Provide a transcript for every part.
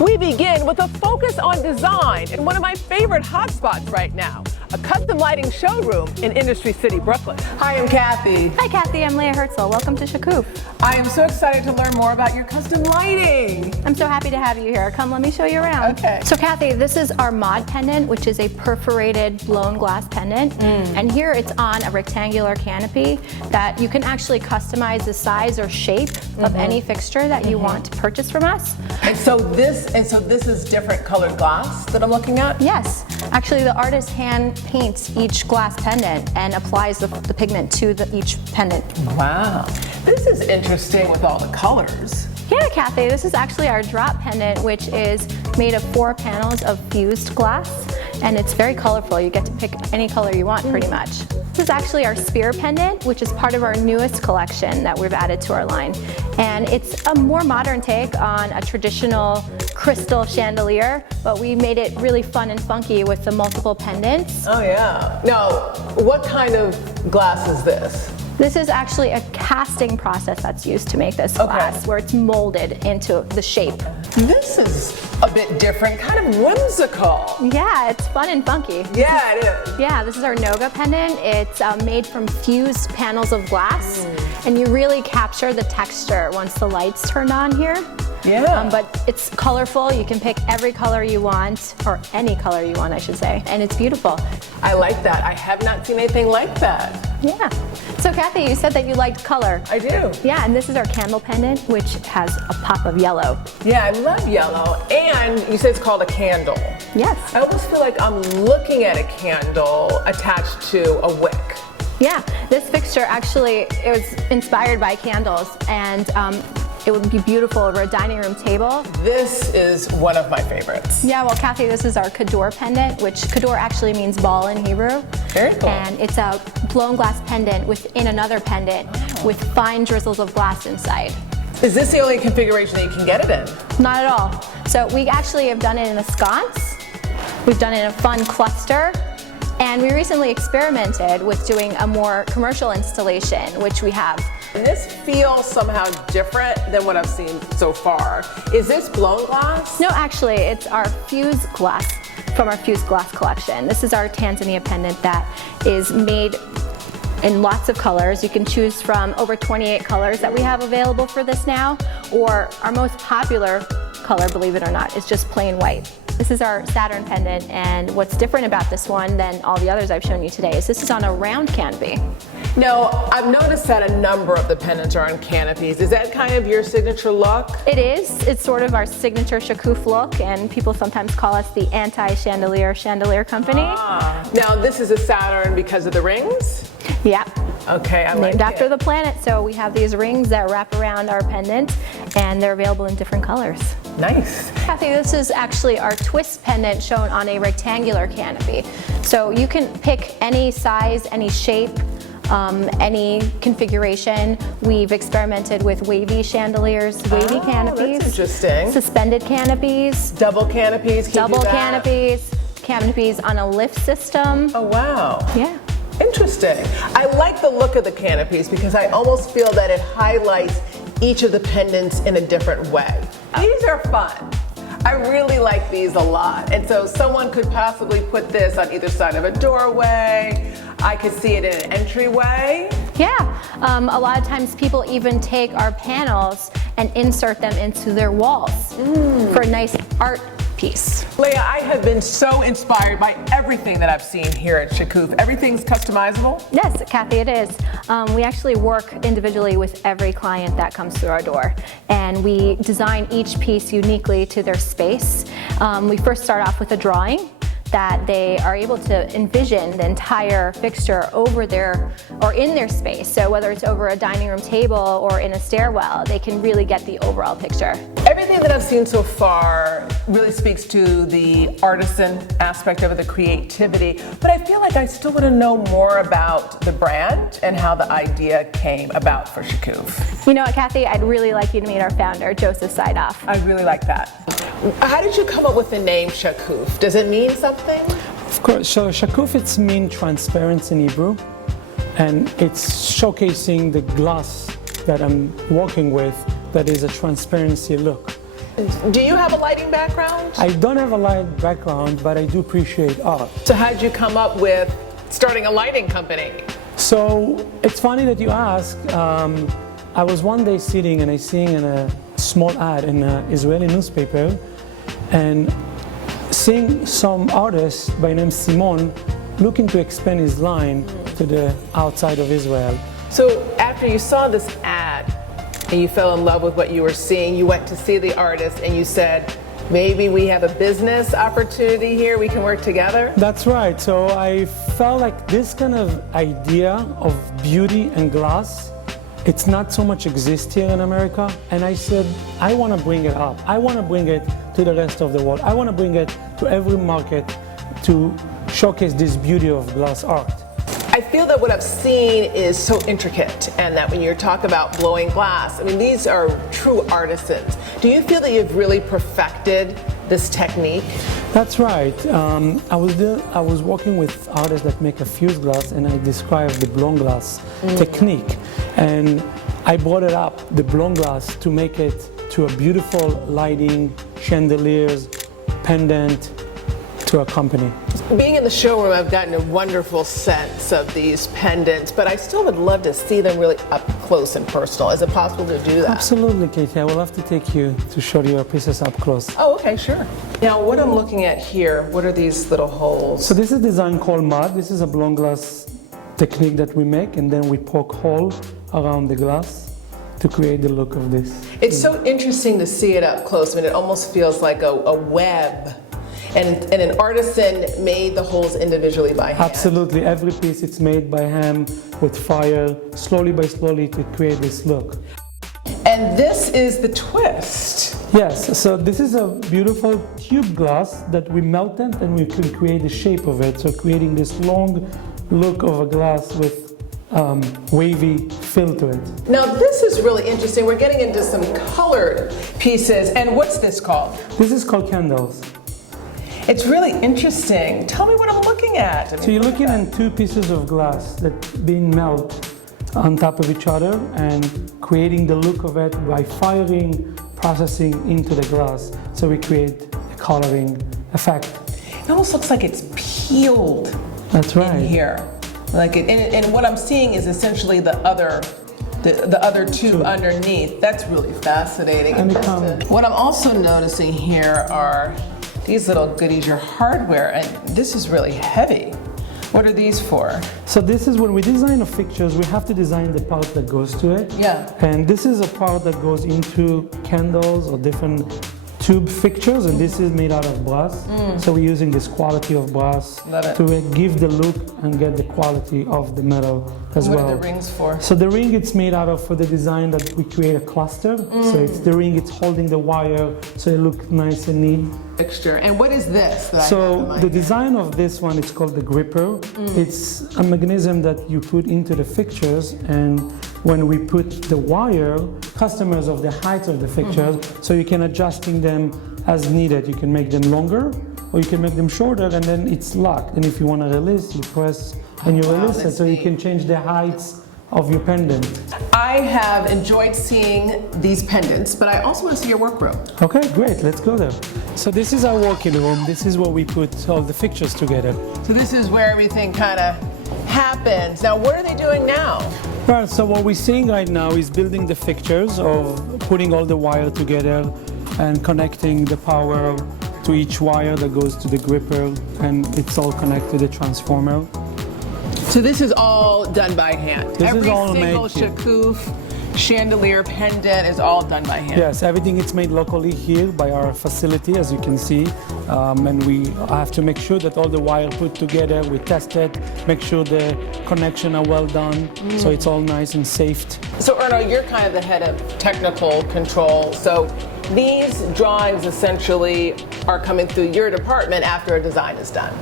We begin with a focus on design in one of my favorite hotspots right now, a custom lighting showroom in Industry City, Brooklyn. Hi, I'm Cathy. Hi, Cathy. I'm Leah Herzl. Welcome to Shakuff. I am so excited to learn more about your custom lighting. I'm so happy to have you here. Come, let me show you around. Okay. So, Cathy, this is our mod pendant, which is a perforated blown glass pendant. And here it's on a rectangular canopy that you can actually customize the size or shape of any fixture that you want to purchase from us. And so this is different colored glass that I'm looking at? Yes. Actually, the artist hand paints each glass pendant and applies the pigment to each pendant. Wow. This is interesting with all the colors. Yeah, Cathy, this is actually our drop pendant, which is made of 4 panels of fused glass, and it's very colorful. You get to pick any color you want pretty much. This is actually our spear pendant, which is part of our newest collection that we've added to our line. And it's a more modern take on a traditional crystal chandelier, but we made it really fun and funky with the multiple pendants. Oh yeah. Now, what kind of glass is this? This is actually a casting process that's used to make this glass, where it's molded into the shape. This is a bit different, kind of whimsical. Yeah, it's fun and funky. Yeah, it is. Yeah, this is our Noga pendant. It's made from fused panels of glass, and you really capture the texture once the lights turn on here. Yeah. But it's colorful. You can pick every color you want, or any color you want, I should say, and it's beautiful. I like that. I have not seen anything like that. Yeah. So, Cathy, you said that you liked color. I do. Yeah, and this is our Camel Pendant, which has a pop of yellow. Yeah, I love yellow. And you said it's called a candle. Yes. I almost feel like I'm looking at a candle attached to a wick. Yeah, this fixture actually, it was inspired by candles, and it would be beautiful over a dining room table. This is one of my favorites. Yeah, well, Cathy, this is our Kador pendant, which Kador actually means ball in Hebrew. Very cool. And it's a blown glass pendant within another pendant with fine drizzles of glass inside. Is this the only configuration that you can get it in? Not at all. So we actually have done it in a sconce. We've done it in a fun cluster. And we recently experimented with doing a more commercial installation, which we have. And this feels somehow different than what I've seen so far. Is this blown glass? No, actually, it's our fused glass from our fused glass collection. This is our Tanzania pendant that is made in lots of colors. You can choose from over 28 colors that we have available for this now, or our most popular color, believe it or not, is just plain white. This is our Saturn Pendant, and what's different about this one than all the others I've shown you today is this is on a round canopy. Now, I've noticed that a number of the pendants are on canopies. Is that kind of your signature look? It is. It's sort of our signature Shakuff look, and people sometimes call us the anti-chandelier company. Now, this is a Saturn because of the rings? Yeah. Okay, I like it. Named after the planet, so we have these rings that wrap around our pendant, and they're available in different colors. Nice. Cathy, this is actually our twist pendant shown on a rectangular canopy. So you can pick any size, any shape, any configuration. We've experimented with wavy chandeliers, wavy canopies. That's interesting. Suspended canopies. Double canopies. Double canopies. Canopies on a lift system. Oh, wow. Yeah. Interesting. I like the look of the canopies because I almost feel that it highlights each of the pendants in a different way. These are fun. I really like these a lot. And so someone could possibly put this on either side of a doorway. I could see it in an entryway. Yeah, a lot of times people even take our panels and insert them into their walls for a nice art piece. Leah, I have been so inspired by everything that I've seen here at Shakuff. Everything's customizable? Yes, Cathy, it is. We actually work individually with every client that comes through our door, and we design each piece uniquely to their space. We first start off with a drawing that they are able to envision the entire fixture over their or in their space. So whether it's over a dining room table or in a stairwell, they can really get the overall picture. Everything that I've seen so far really speaks to the artisan aspect of it, the creativity, but I feel like I still want to know more about the brand and how the idea came about for Shakuff. You know what, Cathy? I'd really like you to meet our founder, Joseph Seidoff. I really like that. How did you come up with the name Shakuff? Does it mean something? Of course. So Shakuff, it's mean transparent in Hebrew, and it's showcasing the glass that I'm working with that is a transparency look. Do you have a lighting background? I don't have a light background, but I do appreciate art. So how'd you come up with starting a lighting company? So it's funny that you ask. I was one day sitting and I seen in a small ad in an Israeli newspaper and seeing some artist by name Simon looking to expand his line to the outside of Israel. So after you saw this ad and you fell in love with what you were seeing, you went to see the artist and you said, maybe we have a business opportunity here, we can work together? That's right. So I felt like this kind of idea of beauty and glass, it's not so much exist here in America. And I said, I want to bring it up. I want to bring it to the rest of the world. I want to bring it to every market to showcase this beauty of glass art. I feel that what I've seen is so intricate, and that when you talk about blowing glass, I mean, these are true artisans. Do you feel that you've really perfected this technique? That's right. I was working with artists that make a fused glass, and I described the blown glass technique. And I brought it up, the blown glass, to make it to a beautiful lighting, chandeliers, pendant, to a company. Being in the showroom, I've gotten a wonderful sense of these pendants, but I still would love to see them really up close and personal. Is it possible to do that? Absolutely, Katie. I will have to take you to show you your pieces up close. Oh, okay, sure. Now, what I'm looking at here, what are these little holes? So this is a design called mud. This is a blown glass technique that we make, and then we poke hole around the glass to create the look of this. It's so interesting to see it up close. I mean, it almost feels like a web. And an artisan made the holes individually by hand. Absolutely. Every piece it's made by hand with fire, slowly by slowly, to create this look. And this is the twist. Yes, so this is a beautiful tube glass that we melted and we can create the shape of it. So creating this long look of a glass with wavy fill to it. Now this is really interesting. We're getting into some colored pieces. And what's this called? This is called candles. It's really interesting. Tell me what I'm looking at. I mean, So you're looking at two pieces of glass that being melted on top of each other and creating the look of it by firing, processing into the glass. So we create a coloring effect. It almost looks like it's peeled. That's right. In here. Like it, and what I'm seeing is essentially the other tube underneath. That's really fascinating. What I'm also noticing here are these little goodies, your hardware, and this is really heavy. What are these for? So this is when we design a fixtures, we have to design the part that goes to it. Yeah. And this is a part that goes into candles or different tube fixtures, and this is made out of brass. So we're using this quality of brass to give the look and get the quality of the metal as well. What are the rings for? So the ring, it's made out of, for the design that we create a cluster. So it's the ring, it's holding the wire, so it looks nice and neat. Fixture. And what is this? So the design of this one, it's called the gripper. It's a mechanism that you put into the fixtures, and when we put the wire, customers of the height of the fixtures, so you can adjusting them as needed. You can make them longer or you can make them shorter, and then it's locked. And if you want to release, you press and you release it, so you can change the heights of your pendant. I have enjoyed seeing these pendants, but I also want to see your workroom. Okay, great, let's go there. So this is our working room. This is where we put all the fixtures together. So this is where everything kind of happens. Now, what are they doing now? Right, so what we're seeing right now is building the fixtures of putting all the wire together and connecting the power to each wire that goes to the gripper, and it's all connected to the transformer. So this is all done by hand. This is all Every made single Shakuff chandelier pendant is all done by hand. Yes, everything is made locally here by our facility, as you can see, and we have to make sure that all the wire put together, we test it, make sure the connection are well done, so it's all nice and safe. So Erno, you're kind of the head of technical control. So these drawings essentially are coming through your department after a design is done.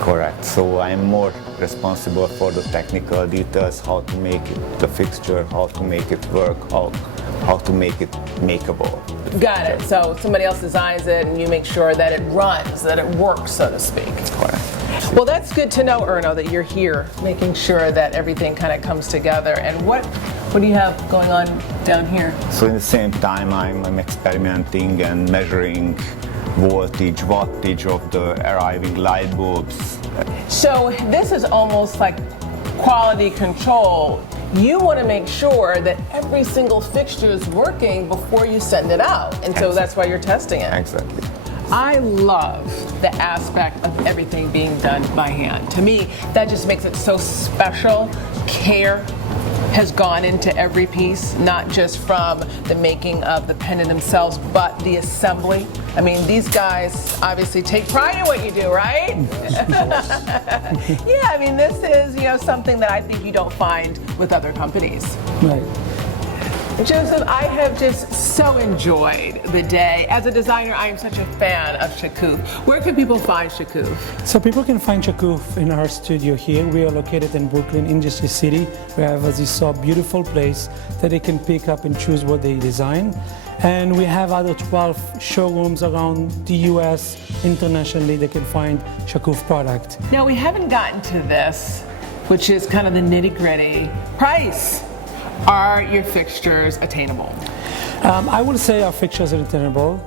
Correct. So I'm more responsible for the technical details, how to make the fixture, how to make it work, how to make it makeable. Got it. So somebody else designs it and you make sure that it runs, that it works, so to speak. Correct. Well, that's good to know, Erno, that you're here making sure that everything kind of comes together. And what What do you have going on down here? So in the same time, I'm experimenting and measuring voltage, wattage of the arriving light bulbs. So this is almost like quality control. You want to make sure that every single fixture is working before you send it out. And so that's why you're testing it. Exactly. I love the aspect of everything being done by hand. To me, that just makes it so special. Care has gone into every piece, not just from the making of the pendant themselves, but the assembly. I mean, these guys obviously take pride in what you do, right? Yeah, I mean, this is, something that I think you don't find with other companies. Right. Joseph, I have just so enjoyed the day. As a designer, I am such a fan of Shakuff. Where can people find Shakuff? So people can find Shakuff in our studio here. We are located in Brooklyn, Industry City. We have, as you saw, a beautiful place that they can pick up and choose what they design. And we have other 12 showrooms around the US. Internationally, they can find Shakuff product. Now, we haven't gotten to this, which is kind of the nitty-gritty. Price. Are your fixtures attainable? I would say our fixtures are attainable.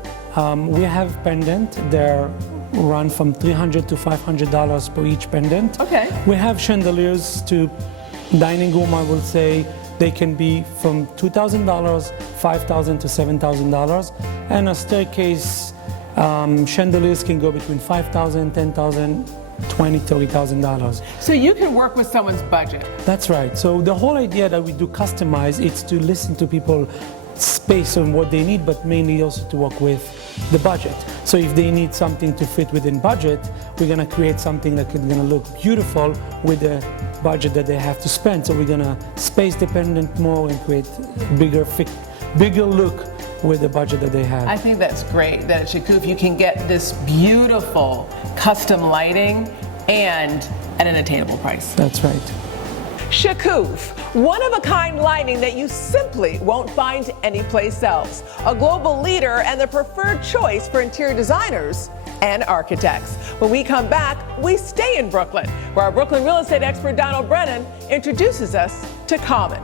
We have pendant. They're run from $300 to $500 per each pendant. Okay. We have chandeliers to dining room. I would say they can be from $2,000, $5,000 to $7,000, and a staircase chandeliers can go between $5,000, $10,000. $20,000, $30,000. So you can work with someone's budget. That's right. So the whole idea that we do customize is to listen to people space on what they need, but mainly also to work with the budget. So if they need something to fit within budget, we're going to create something that is going to look beautiful with the budget that they have to spend. So we're going to space dependent more and create bigger look with the budget that they have. I think that's great that at Shakuff you can get this beautiful custom lighting and at an attainable price. That's right. Shakuff, one-of-a-kind lighting that you simply won't find anyplace else. A global leader and the preferred choice for interior designers and architects. When we come back, we stay in Brooklyn, where our Brooklyn real estate expert Donald Brennan introduces us to Common.